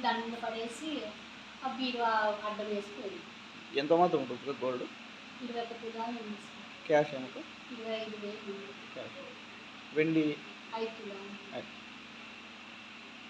దాని మీద పడేసి ఆ బీరువా అడ్డం వేసిపోయింది. ఎంత మాత్రం ఉంటుంది గోల్డ్? 21 తులాలు ఉంది సార్. క్యాష్ ఎంత? 25,000 ఉంది. క్యాష్. వెండి? 5 తులాలు.